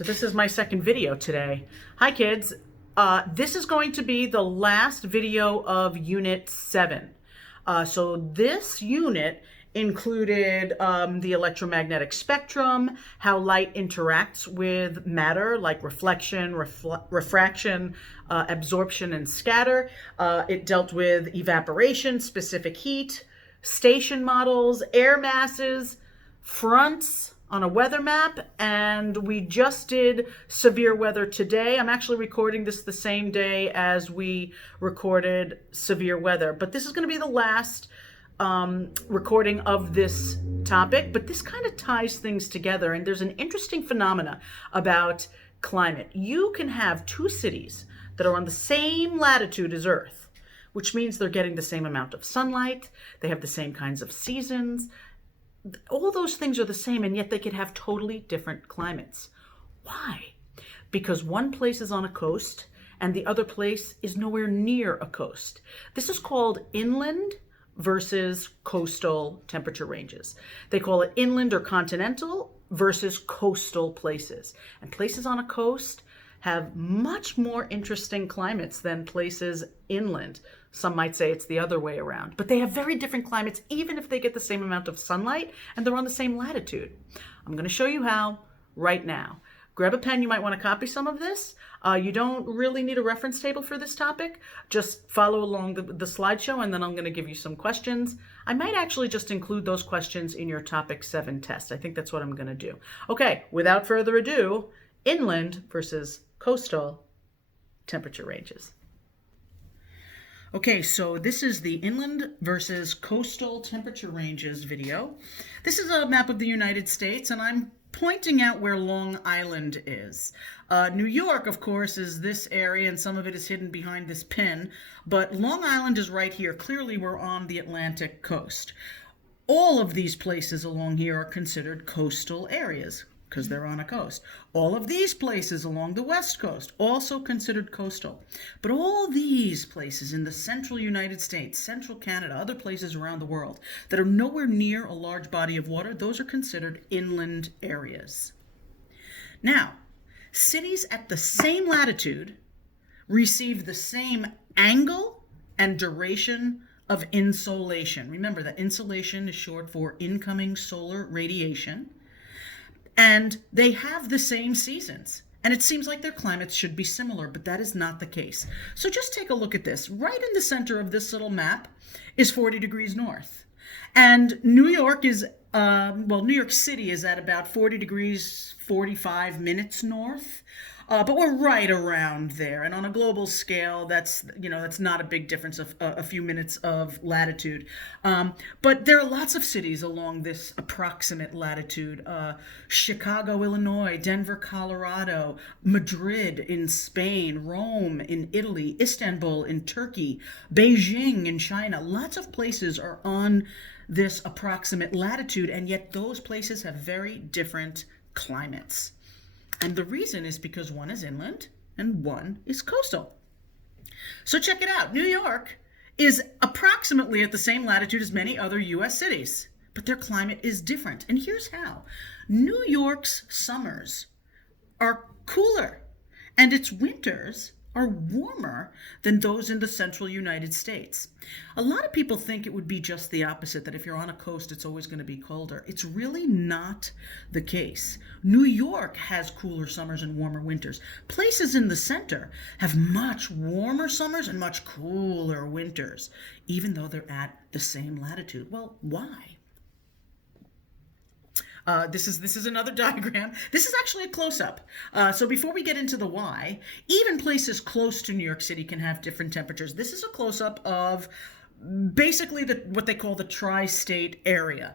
So this is my second video today. Hi kids. This is going to be the last video of Unit 7. So this unit included the electromagnetic spectrum, how light interacts with matter like reflection, refraction, absorption, and scatter. It dealt with evaporation, specific heat, station models, air masses, fronts on a weather map, and we just did severe weather today. I'm actually recording this the same day as we recorded severe weather, but this is going to be the last recording of this topic, but this kind of ties things together, and there's an interesting phenomena about climate. You can have two cities that are on the same latitude as Earth, which means they're getting the same amount of sunlight, they have the same kinds of seasons, all those things are the same, and yet they could have totally different climates. Why? Because one place is on a coast and the other place is nowhere near a coast. This is called inland versus coastal temperature ranges. They call it inland or continental versus coastal places. And places on a coast have much more interesting climates than places inland. Some might say it's the other way around, but they have very different climates even if they get the same amount of sunlight and they're on the same latitude. I'm going to show you how right now. Grab a pen, you might want to copy some of this. You don't really need a reference table for this topic. Just follow along the slideshow, and then I'm going to give you some questions. I might actually just include those questions in your Topic 7 test. I think that's what I'm going to do. Okay, without further ado, inland versus coastal temperature ranges. Okay, so this is the inland versus coastal temperature ranges video. This is a map of the United States, and I'm pointing out where Long Island is. New York, of course, is this area, and some of it is hidden behind this pin, but Long Island is right here. Clearly, we're on the Atlantic coast. All of these places along here are considered coastal areas, because they're on a coast. All of these places along the west coast, also considered coastal. But all these places in the central United States, central Canada, other places around the world that are nowhere near a large body of water, those are considered inland areas. Now, cities at the same latitude receive the same angle and duration of insolation. Remember that insolation is short for incoming solar radiation. And they have the same seasons. And it seems like their climates should be similar, but that is not the case. So just take a look at this. Right in the center of this little map is 40 degrees north. And New York is, New York City is at about 40 degrees, 45 minutes north. But we're right around there. And on a global scale, that's not a big difference of a few minutes of latitude. But there are lots of cities along this approximate latitude. Chicago, Illinois, Denver, Colorado, Madrid in Spain, Rome in Italy, Istanbul in Turkey, Beijing in China. Lots of places are on this approximate latitude, and yet those places have very different climates. And the reason is because one is inland and one is coastal. So check it out. New York is approximately at the same latitude as many other U.S. cities, but their climate is different. And here's how. New York's summers are cooler, and its winters are warmer than those in the central United States. A lot of people think it would be just the opposite, that if you're on a coast, it's always going to be colder. It's really not the case. New York has cooler summers and warmer winters. Places in the center have much warmer summers and much cooler winters, even though they're at the same latitude. Well, why? This is another diagram. This is actually a close-up. So before we get into the why, even places close to New York City can have different temperatures. This is a close-up of basically what they call the tri-state area,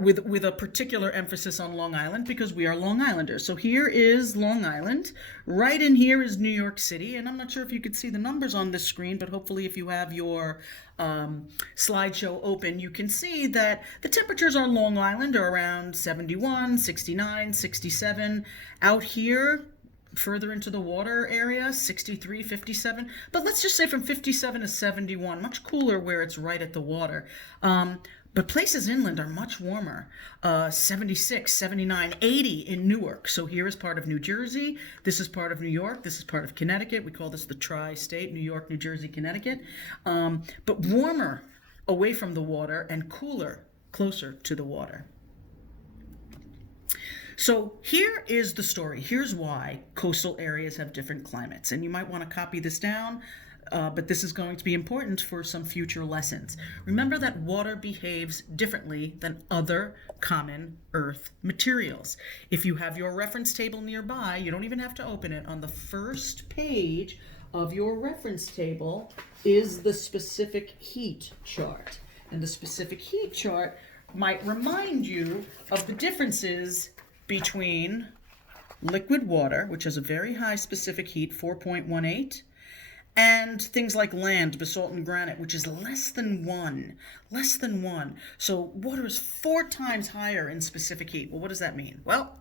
with a particular emphasis on Long Island because we are Long Islanders. So here is Long Island. Right in here is New York City, and I'm not sure if you could see the numbers on this screen, but hopefully if you have your slideshow open, you can see that the temperatures on Long Island are around 71, 69, 67. Out here, further into the water area, 63, 57. But let's just say from 57 to 71, much cooler where it's right at the water. But places inland are much warmer, 76, 79, 80 in Newark. So here is part of New Jersey. This is part of New York. This is part of Connecticut. We call this the tri-state, New York, New Jersey, Connecticut. But warmer away from the water and cooler closer to the water. So here is the story. Here's why coastal areas have different climates. And you might want to copy this down. But this is going to be important for some future lessons. Remember that water behaves differently than other common earth materials. If you have your reference table nearby, you don't even have to open it. On the first page of your reference table is the specific heat chart. And the specific heat chart might remind you of the differences between liquid water, which has a very high specific heat, 4.18, and things like land, basalt, and granite, which is less than 1. Less than 1. So water is 4 times higher in specific heat. Well, what does that mean? Well,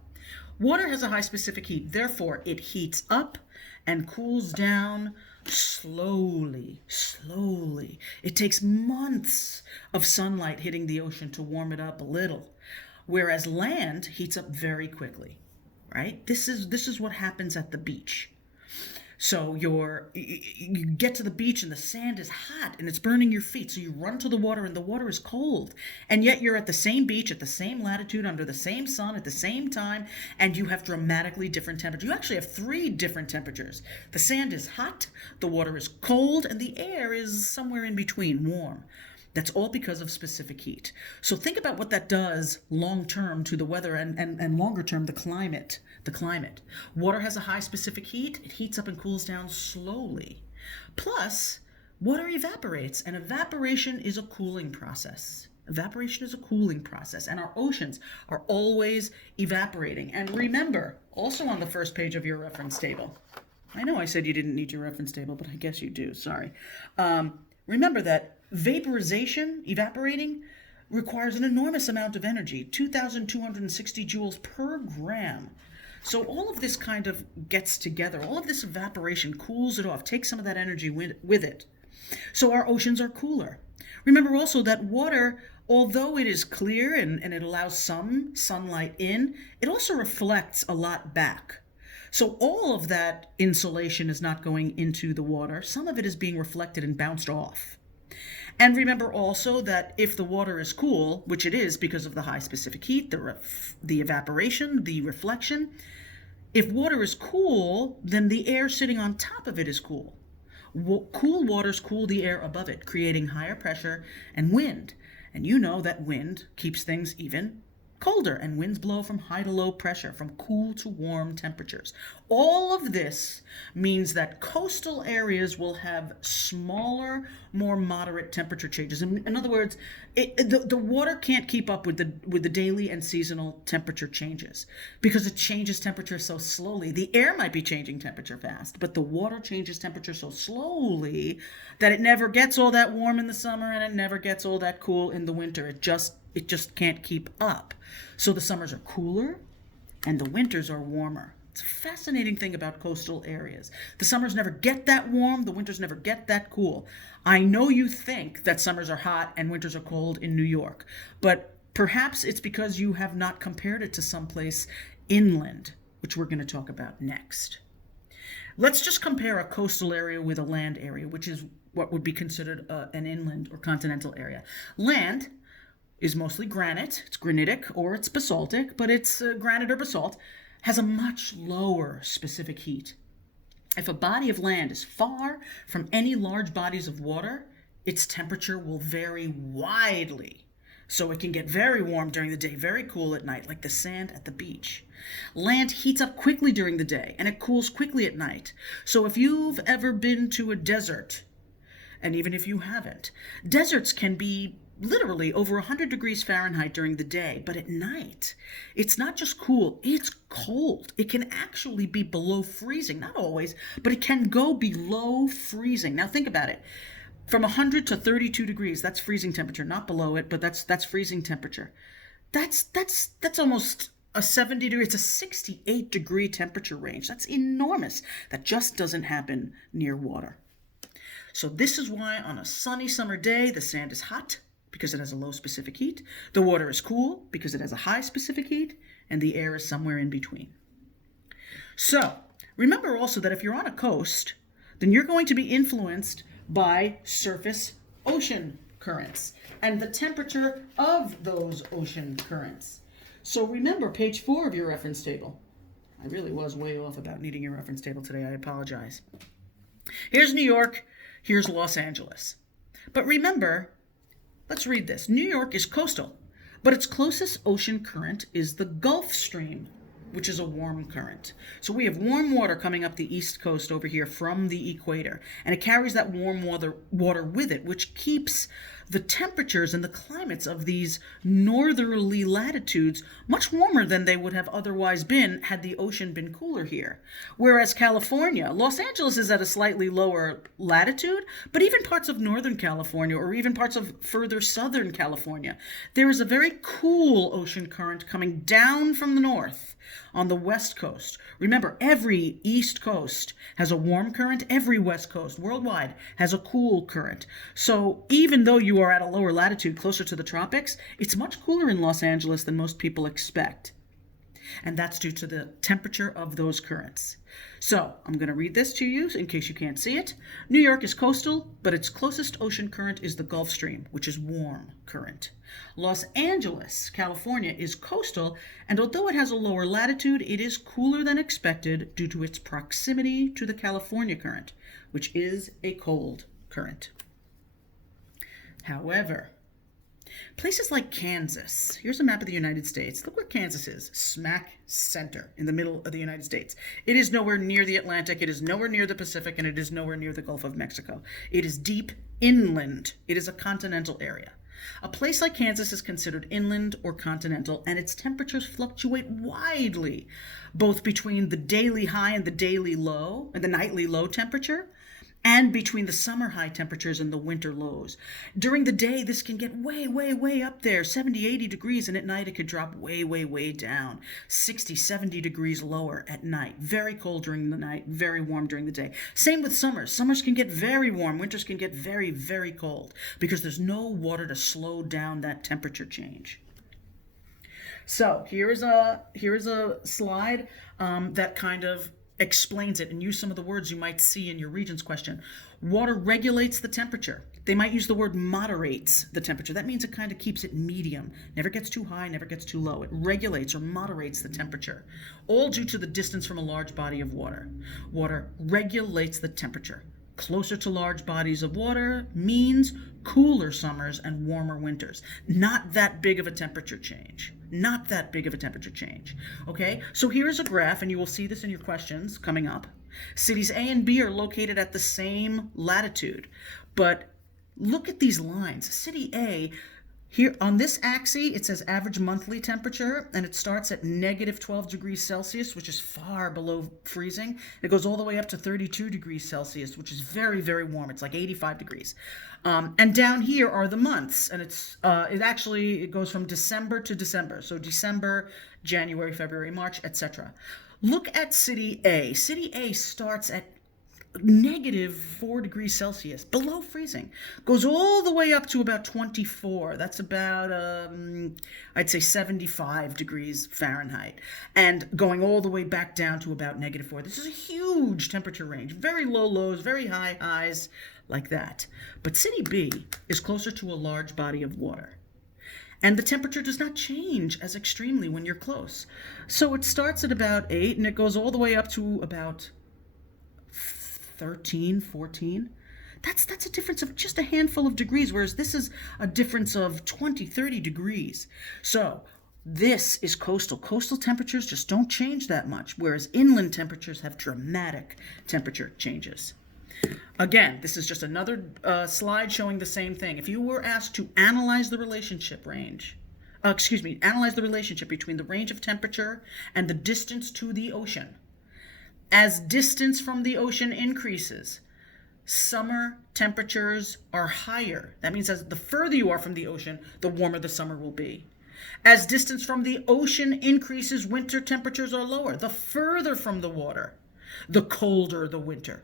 water has a high specific heat. Therefore, it heats up and cools down slowly, slowly. It takes months of sunlight hitting the ocean to warm it up a little, whereas land heats up very quickly, right? This is what happens at the beach. So you get to the beach and the sand is hot and it's burning your feet. So you run to the water and the water is cold. And yet you're at the same beach, at the same latitude, under the same sun, at the same time, and you have dramatically different temperatures. You actually have 3 different temperatures. The sand is hot, the water is cold, and the air is somewhere in between, warm. That's all because of specific heat. So think about what that does long term to the weather and longer term, the climate. Water has a high specific heat. It heats up and cools down slowly. Plus, water evaporates, and evaporation is a cooling process. Evaporation is a cooling process, and our oceans are always evaporating. And remember, also on the first page of your reference table, I know I said you didn't need your reference table, but I guess you do, sorry. Remember that vaporization, evaporating, requires an enormous amount of energy, 2,260 joules per gram. So all of this kind of gets together. All of this evaporation cools it off, takes some of that energy with it. So our oceans are cooler. Remember also that water, although it is clear and it allows some sunlight in, it also reflects a lot back. So all of that insulation is not going into the water. Some of it is being reflected and bounced off. And remember also that if the water is cool, which it is because of the high specific heat, the evaporation, the reflection, if water is cool, then the air sitting on top of it is cool. Cool waters cool the air above it, creating higher pressure and wind. And you know that wind keeps things even colder, and winds blow from high to low pressure, from cool to warm temperatures. All of this means that coastal areas will have smaller, more moderate temperature changes. In other words, the water can't keep up with the daily and seasonal temperature changes because it changes temperature so slowly. The air might be changing temperature fast, but the water changes temperature so slowly that it never gets all that warm in the summer and it never gets all that cool in the winter. It just can't keep up. So the summers are cooler and the winters are warmer. It's a fascinating thing about coastal areas. The summers never get that warm, the winters never get that cool. I know you think that summers are hot and winters are cold in New York, but perhaps it's because you have not compared it to someplace inland, which we're going to talk about next. Let's just compare a coastal area with a land area, which is what would be considered an inland or continental area. Land is mostly granite. It's granitic or it's basaltic, but it's granite or basalt, has a much lower specific heat. If a body of land is far from any large bodies of water, its temperature will vary widely. So it can get very warm during the day, very cool at night, like the sand at the beach. Land heats up quickly during the day, and it cools quickly at night. So if you've ever been to a desert, and even if you haven't, deserts can be literally over 100 degrees Fahrenheit during the day, but at night, it's not just cool, it's cold. It can actually be below freezing, not always, but it can go below freezing. Now think about it. From 100 to 32 degrees, that's freezing temperature, not below it, but that's freezing temperature. That's almost a 70 degree, it's a 68 degree temperature range. That's enormous. That just doesn't happen near water. So this is why on a sunny summer day, the sand is hot because it has a low specific heat. The water is cool because it has a high specific heat, and the air is somewhere in between. So remember also that if you're on a coast, then you're going to be influenced by surface ocean currents and the temperature of those ocean currents. So remember page 4 of your reference table. I really was way off about needing your reference table today. I apologize. Here's New York. Here's Los Angeles. But remember, let's read this. New York is coastal, but its closest ocean current is the Gulf Stream, which is a warm current. So we have warm water coming up the east coast over here from the equator, and it carries that warm water with it, which keeps the temperatures and the climates of these northerly latitudes much warmer than they would have otherwise been had the ocean been cooler here. Whereas California, Los Angeles is at a slightly lower latitude, but even parts of Northern California or even parts of further Southern California, there is a very cool ocean current coming down from the north on the west coast. Remember, every east coast has a warm current. Every west coast worldwide has a cool current. So even though you are at a lower latitude closer to the tropics, it's much cooler in Los Angeles than most people expect. And that's due to the temperature of those currents. So I'm going to read this to you in case you can't see it. New York is coastal, but its closest ocean current is the Gulf Stream, which is warm current. Los Angeles, California, is coastal, and although it has a lower latitude, it is cooler than expected due to its proximity to the California current, which is a cold current. However, places like Kansas, here's a map of the United States. Look where Kansas is, smack center in the middle of the United States. It is nowhere near the Atlantic, it is nowhere near the Pacific, and it is nowhere near the Gulf of Mexico. It is deep inland. It is a continental area. A place like Kansas is considered inland or continental, and its temperatures fluctuate widely, both between the daily high and the daily low, and the nightly low temperature, and between the summer high temperatures and the winter lows. During the day, this can get way, way, way up there, 70, 80 degrees, and at night it could drop way, way, way down, 60, 70 degrees lower at night. Very cold during the night, very warm during the day. Same with summers. Summers can get very warm. Winters can get very, very cold because there's no water to slow down that temperature change. So here is a slide that kind of explains it, and use some of the words you might see in your Regents question. Water regulates the temperature. They might use the word moderates the temperature. That means it kind of keeps it medium. Never gets too high, never gets too low. It regulates or moderates the temperature, all due to the distance from a large body of water. Water regulates the temperature. Closer to large bodies of water means cooler summers and warmer winters. Not that big of a temperature change. Not that big of a temperature change. Okay, so here's a graph, and you will see this in your questions coming up. Cities A and B are located at the same latitude, but look at these lines. City A, here on this axis, it says average monthly temperature, and it starts at negative 12 degrees Celsius, which is far below freezing. It goes all the way up to 32 degrees Celsius, which is very, very warm. It's like 85 degrees. And down here are the months, and it goes from December to December. So December, January, February, March, etc. Look at City A. City A starts at negative 4 degrees Celsius, below freezing, goes all the way up to about 24. That's about, I'd say 75 degrees Fahrenheit, and going all the way back down to about negative 4. This is a huge temperature range, very low lows, very high highs, like that. But City B is closer to a large body of water, and the temperature does not change as extremely when you're close. So it starts at about 8, and it goes all the way up to about 13, 14. That's a difference of just a handful of degrees, whereas this is a difference of 20, 30 degrees. So this is coastal. Coastal temperatures just don't change that much, whereas inland temperatures have dramatic temperature changes. Again, this is just another slide showing the same thing. If you were asked to analyze the relationship analyze the relationship between the range of temperature and the distance to the ocean. As distance from the ocean increases, summer temperatures are higher. That means as the further you are from the ocean, the warmer the summer will be. As distance from the ocean increases, winter temperatures are lower. The further from the water, the colder the winter.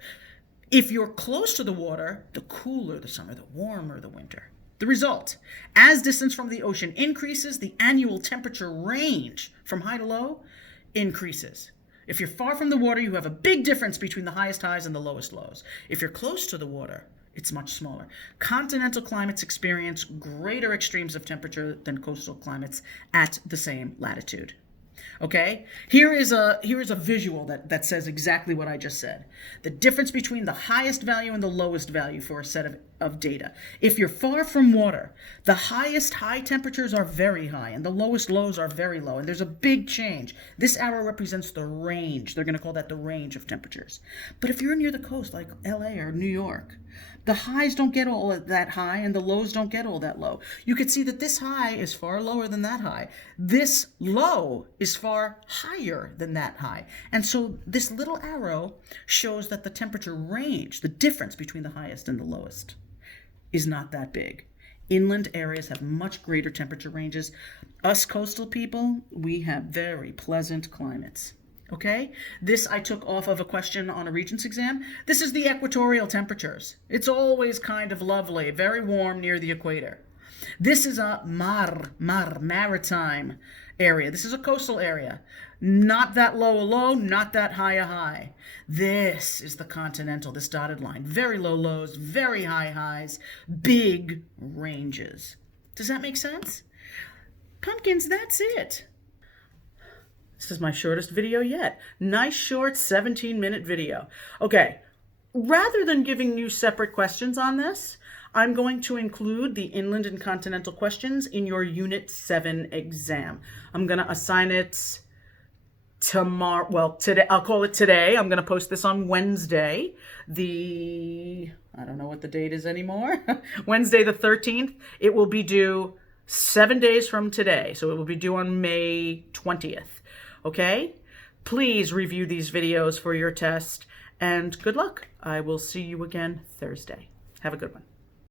If you're close to the water, the cooler the summer, the warmer the winter. The result, as distance from the ocean increases, the annual temperature range from high to low increases. If you're far from the water, you have a big difference between the highest highs and the lowest lows. If you're close to the water, it's much smaller. Continental climates experience greater extremes of temperature than coastal climates at the same latitude. Okay, here is a visual that says exactly what I just said. The difference between the highest value and the lowest value for a set of data. If you're far from water, the highest high temperatures are very high and the lowest lows are very low, and there's a big change. This arrow represents the range. They're going to call that the range of temperatures. But if you're near the coast, like LA or New York, the highs don't get all that high and the lows don't get all that low. You could see that this high is far lower than that high. This low is far higher than that high. And so this little arrow shows that the temperature range, the difference between the highest and the lowest, is not that big. Inland areas have much greater temperature ranges. Us coastal people, we have very pleasant climates. Okay, this I took off of a question on a Regents exam. This is the equatorial temperatures. It's always kind of lovely, very warm near the equator. This is a maritime area. This is a coastal area. Not that low a low, not that high a high. This is the continental, this dotted line. Very low lows, very high highs, big ranges. Does that make sense? Pumpkins, that's it. This is my shortest video yet. Nice short 17-minute video. Okay, rather than giving you separate questions on this, I'm going to include the inland and continental questions in your Unit 7 exam. I'm going to assign it tomorrow. Well, today, I'll call it today. I'm going to post this on Wednesday. I don't know what the date is anymore. Wednesday the 13th. It will be due 7 days from today. So it will be due on May 20th. Okay? Please review these videos for your test, and good luck. I will see you again Thursday. Have a good one.